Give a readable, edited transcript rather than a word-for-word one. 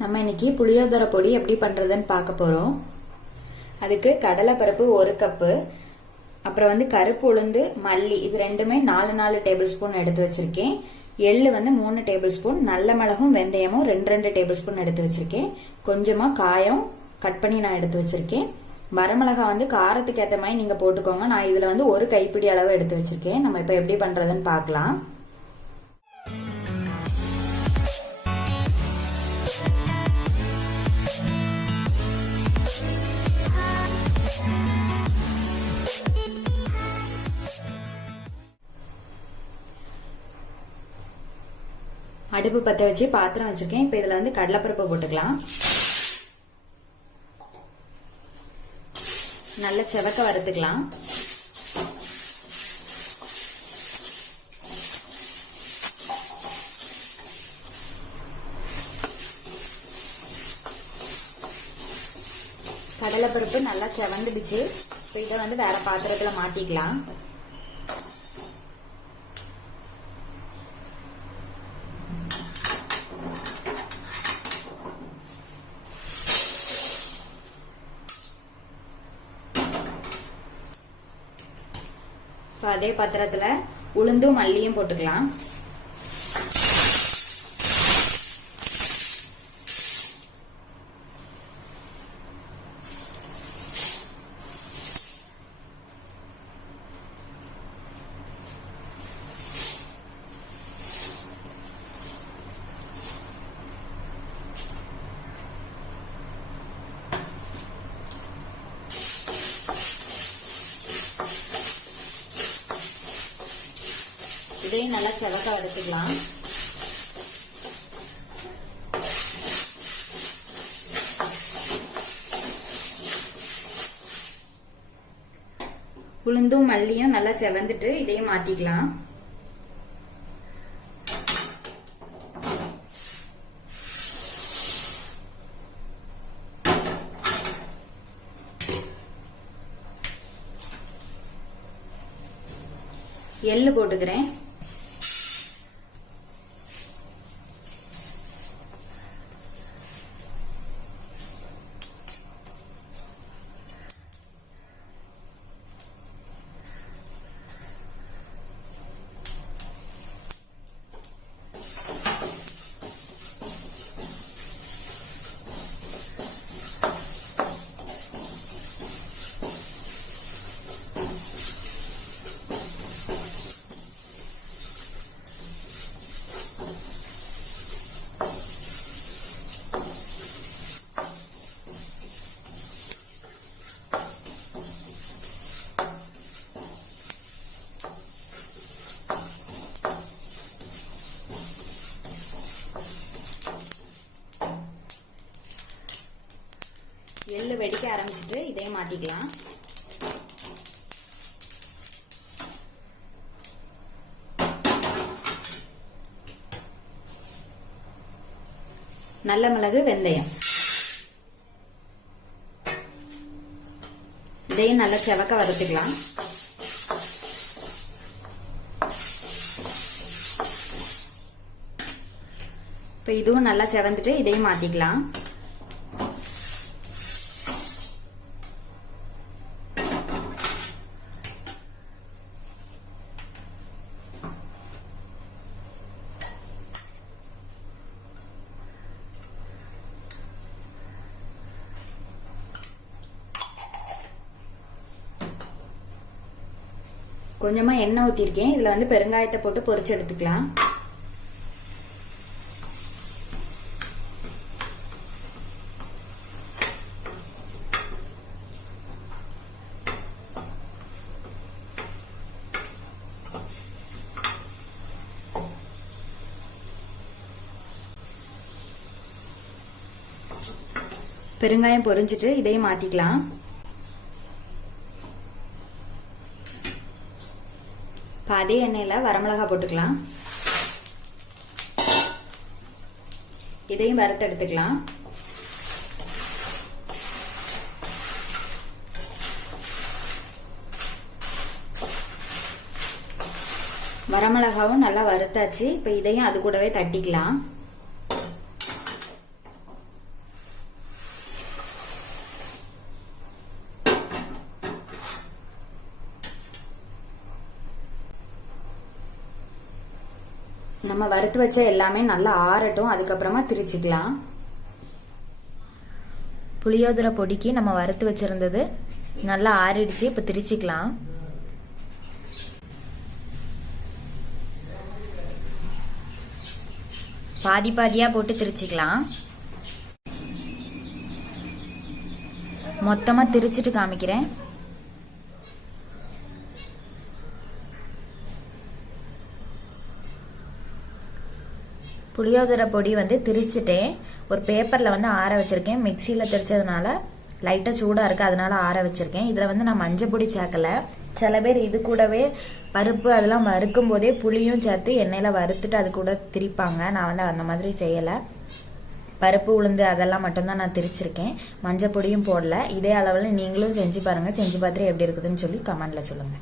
நம்ம இன்னைக்கு புளியோதரை பொடி எப்படி பண்றதுன்னு பார்க்க போறோம். அதுக்கு கடலை பருப்பு 1 கப்பு, அப்புறம் கருப்பு உளுந்து, மல்லி இது ரெண்டுமே 4 டேபிள் ஸ்பூன் எடுத்து வச்சிருக்கேன். எள்ளு 3 டேபிள் ஸ்பூன், நல்ல மிளகும் வெந்தயமும் 2 டேபிள் ஸ்பூன் எடுத்து வச்சிருக்கேன். கொஞ்சமா காயம் கட் பண்ணி நான் எடுத்து வச்சிருக்கேன். வரமிளகா காரத்துக்கு ஏற்ற மாதிரி நீங்க போட்டுக்கோங்க. நான் இதுல 1 கைப்பிடி அளவு எடுத்து வச்சிருக்கேன். நம்ம இப்ப எப்படி பண்றதுன்னு பார்க்கலாம். அடுப்பு பத்த வச்சு பாத்திரம் வச்சிருக்கேன். இப்ப இதுல கடலைப்பருப்பு போட்டுக்கலாம். நல்ல செவக்க வறுத்துக்கலாம். கடலைப்பருப்பு நல்லா செவந்துடுச்சு. இப்ப இதை வேற பாத்திரத்துல மாத்திக்கலாம். அதே பாத்திரத்துல உளுந்தும் மல்லியும் போட்டுக்கலாம். இதையும் நல்லா செவக்க வறுத்துக்கலாம். உளுந்தும் மல்லியும் நல்லா செவந்துட்டு இதையும் மாத்திக்கலாம். எள்ளு போட்டுக்கிறேன். எள்ளு வெடிக்க ஆரம்பிச்சுட்டு இதையும் மாத்திக்கலாம். நல்ல மிளகு வெந்தயம் இதையும் நல்லா செவக்க வறுத்துக்கலாம். இப்ப இதுவும் நல்லா செவந்துட்டு இதையும் மாத்திக்கலாம். கொஞ்சமா எண்ணெய் ஊத்திருக்கேன். இதுல பெருங்காயத்தை போட்டு பொரிச்சு எடுத்துக்கலாம். பெருங்காயம் பொரிஞ்சிட்டு இதையும் மாத்திக்கலாம். அதே எண்ணெயில வரமிளகா போட்டுக்கலாம். இதையும் வறுத்து எடுத்துக்கலாம். வரமிளகாவும் நல்லா வறுத்தாச்சு. இப்ப இதையும் அது கூடவே தட்டிக்கலாம். நம்ம வறுத்து வச்ச எல்லாமே நல்லா ஆறட்டும், அதுக்கப்புறமா திரிச்சுக்கலாம். புளியோதரை பொடிக்கு நம்ம வறுத்து வச்சிருந்தது நல்லா ஆறிடுச்சு. இப்ப திரிச்சுக்கலாம். பாதி பாதியா போட்டு திரிச்சுக்கலாம். மொத்தமா திரிச்சிட்டு காமிக்கிறேன். புளியோதரை பொடி திரிச்சிட்டேன். ஒரு பேப்பர்ல ஆற வச்சிருக்கேன். மிக்சியில திரிச்சதுனால லைட்டா சூடா இருக்கு, அதனால ஆற வச்சிருக்கேன். இதுல நான் மஞ்சள் பொடி சேர்க்கல. சில பேர் இது கூடவே பருப்பு அதெல்லாம் வறுக்கும் போதே புளியும் சேர்த்து எண்ணெயில வறுத்துட்டு அது கூட திரிப்பாங்க. நான் அந்த மாதிரி செய்யல. பருப்பு உளுந்து அதெல்லாம் மட்டும்தான் நான் திரிச்சிருக்கேன். மஞ்சள் பொடியும் போடல. இதே அளவுல நீங்களும் செஞ்சு பாருங்க. செஞ்சு பார்த்துட்டு எப்படி இருக்குதுன்னு சொல்லி கமெண்ட்ல சொல்லுங்க.